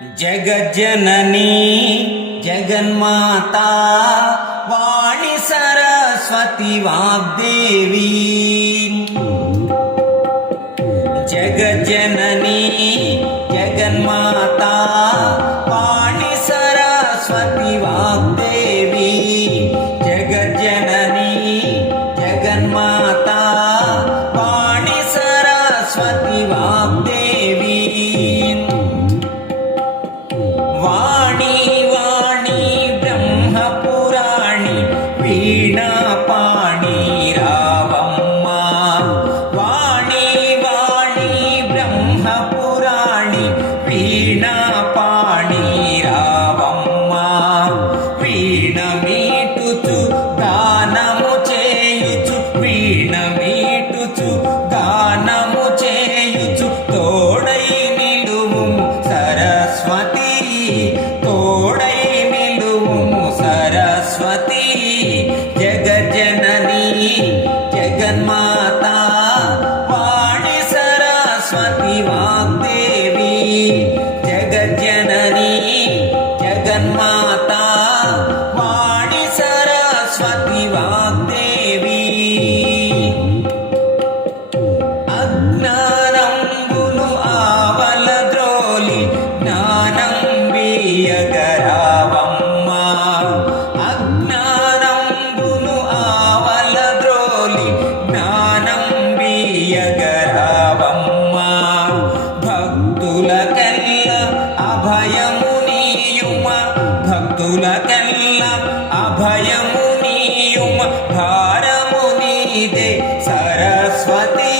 జగజ్జననీ జగన్మాతా వాణి సరస్వతి వాగ్దేవి జగజ్జననీ జగన్మాతా వాణి సరస్వతి వాగ్దేవి జగజ్జననీ జగన్మాతా వాణి సరస్వతి వాగ్దేవి వాణి వాణి బ్రహ్మపురాణి వీణాపాణి రావమ్మ వాణి వాణి బ్రహ్మపురాణి వీణాపాణి రావమ్మ వీణ మీటుచు గానము చేయుచు వీణ మీటుచు గానము చేయుచు తోడై నిలువు సరస్వతి తోడై నిలువు సరస్వతి జగజ్జననీ జగన్మాతా వాణి సరస్వతి వాగ్దేవి జగజ్జననీ జగన్మాతా వాణి సరస్వతి వాగ్దేవి అజ్ఞానంబును ఆవల ద్రోలి జ్ఞానం బియ్యగరావమ్మ అజ్ఞానంబును ఆవల ద్రోలి జ్ఞానం బియ్యగరావమ్మ భక్తులకెల్ల అభయము నీయుమ భక్తులకెల్ల అభయము నీయుమ భారము నీదే సరస్వతి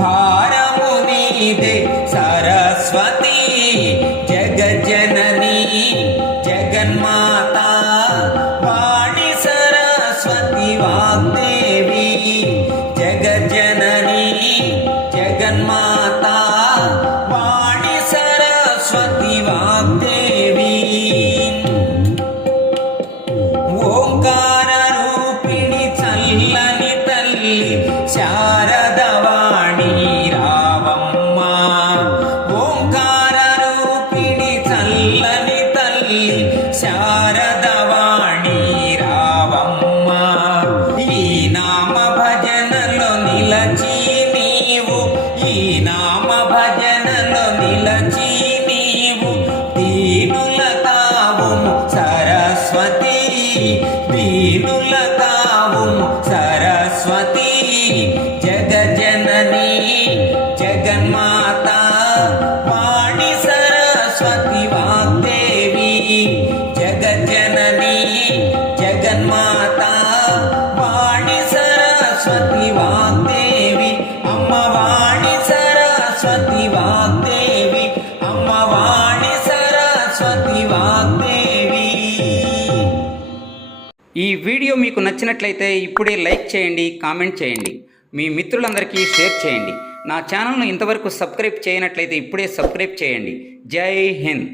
భారము నీదే సరస్వతి జగజ్జననీ జగన్మాతా వాణి సరస్వతి వాగ్దేవి జగజ్జననీ జగన్మాతా వాణి సరస్వతి వాగ్దేవి ఓంకార రూపిణి చల్లని తల్లి శారదవాణి రావమ్మ ఓంకార రూపిణి చల్లని తల్లి శారదవాణి రావమ్మ ఈ నామ భజనలో నిలచి నీవు ఈ నామ భజనలో నిలచి నీవు దీనుల కావుము సరస్వతి దీనుల కావుము సరస్వతి జగజ్జననీ జగన్మాతా వాణి సరస్వతి వాగ్దేవి జగజ్జననీ జగన్మాతా వాణి సరస్వతి వాగ్దేవి అమ్మ వాణి సరస్వతి వాగ్దేవి అమ్మ వాణి సరస్వతి వాగ్దేవి. ఈ వీడియో మీకు నచ్చినట్లయితే ఇప్పుడే లైక్ చేయండి, కామెంట్ చేయండి, మీ మిత్రులందరికీ షేర్ చేయండి. నా ఛానల్ను ఇంతవరకు సబ్స్క్రైబ్ చేయనట్లయితే ఇప్పుడే సబ్స్క్రైబ్ చేయండి. జై హింద్.